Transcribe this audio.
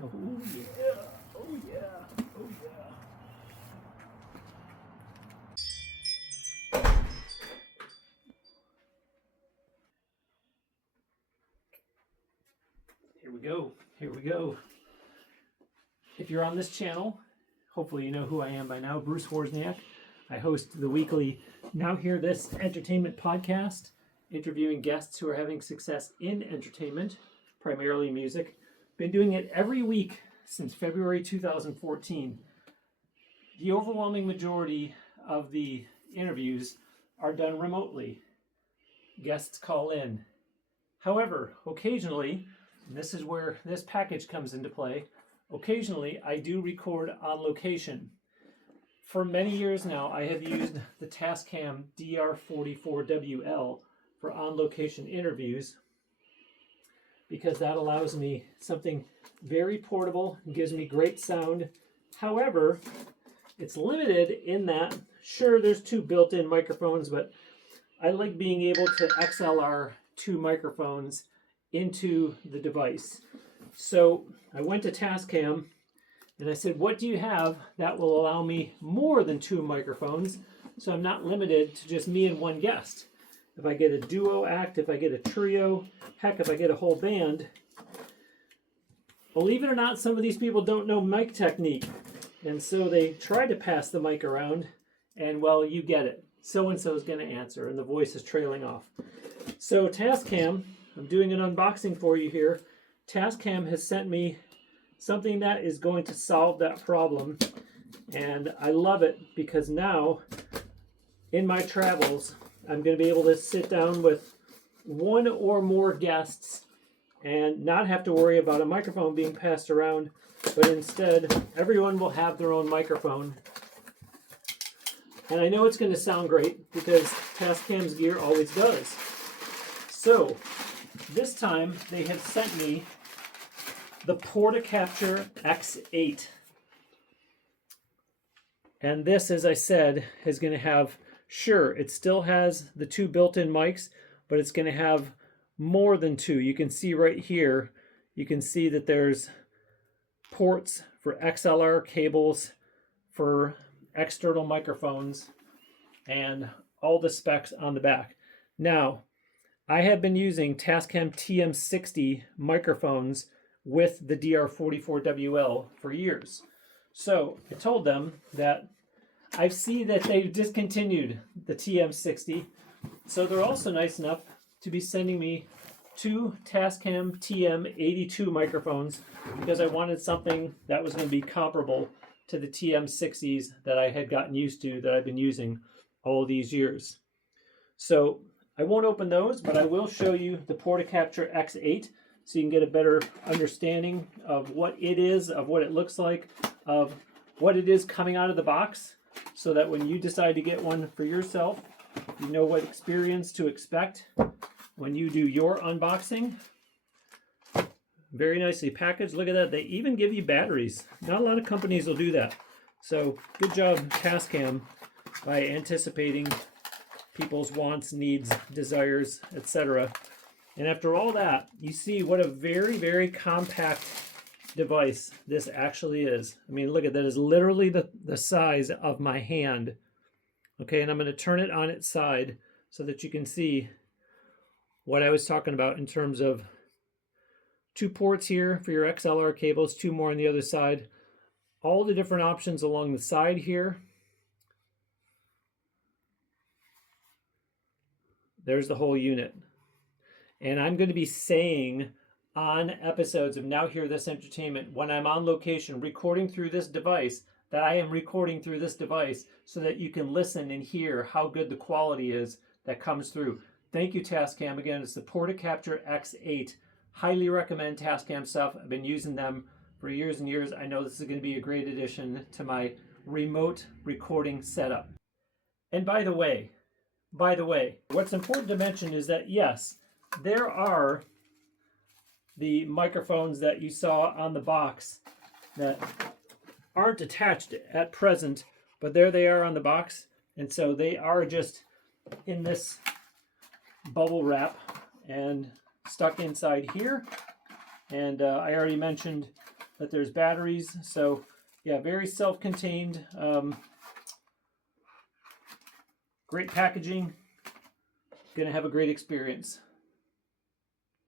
Oh yeah, oh yeah, oh yeah. Here we go, here we go. If you're on this channel, hopefully you know who I am by now, Bruce Wawrzyniak. I host the weekly Now Hear This Entertainment podcast, interviewing guests who are having success in entertainment, primarily music. Been doing it every week since February 2014. The overwhelming majority of the interviews are done remotely. Guests call in. However, occasionally, and this is where this package comes into play, occasionally I do record on location. For many years now, I have used the TASCAM DR44WL for on-location interviews because that allows me something very portable and gives me great sound. However, it's limited in that, sure, there's two built-in microphones, but I like being able to XLR two microphones into the device. So I went to TASCAM and I said, what do you have that will allow me more than two microphones so I'm not limited to just me and one guest? If I get a duo act, if I get a trio, heck, if I get a whole band. Believe it or not, some of these people don't know mic technique. And so they try to pass the mic around and, well, you get it. So-and-so is going to answer and the voice is trailing off. So TASCAM, I'm doing an unboxing for you here. TASCAM has sent me something that is going to solve that problem. And I love it because now in my travels, I'm going to be able to sit down with one or more guests and not have to worry about a microphone being passed around, but instead everyone will have their own microphone. And I know it's going to sound great because TASCAM's gear always does. So this time they have sent me the Portacapture X8. And this, as I said, is going to have, sure, it still has the two built-in mics, but it's going to have more than two. You can see right here, you can see that there's ports for XLR cables, for external microphones, and all the specs on the back. Now, I have been using TASCAM TM-80 microphones with the DR44WL for years. So I told them that I see that they discontinued the TM-80, so they're also nice enough to be sending me two TASCAM TM-82 microphones because I wanted something that was going to be comparable to the TM-60s that I had gotten used to, that I've been using all these years. So I won't open those, but I will show you the Portacapture X8 so you can get a better understanding of what it is, of what it looks like, of what it is coming out of the box, so that when you decide to get one for yourself, you know what experience to expect when you do your unboxing. Very nicely packaged. Look at that. They even give you batteries. Not a lot of companies will do that. So good job, TASCAM, by anticipating people's wants, needs, desires, etc. And after all that, you see what a very, very compact device this actually is. I mean, look at that. It's literally the size of my hand. Okay, and I'm going to turn it on its side so that you can see what I was talking about in terms of two ports here for your XLR cables, two more on the other side. All the different options along the side here. There's the whole unit. And I'm going to be saying on episodes of Now Hear This Entertainment, when I'm on location recording through this device, that I am recording through this device so that you can listen and hear how good the quality is that comes through. Thank you, TASCAM. Again, it's the Portacapture X8. Highly recommend TASCAM stuff. I've been using them for years and years. I know this is going to be a great addition to my remote recording setup. And by the way, what's important to mention is that, yes, there are the microphones that you saw on the box that aren't attached at present, but there they are on the box. And so they are just in this bubble wrap and stuck inside here. And I already mentioned that there's batteries. So yeah, very self-contained. Great packaging. Gonna have a great experience.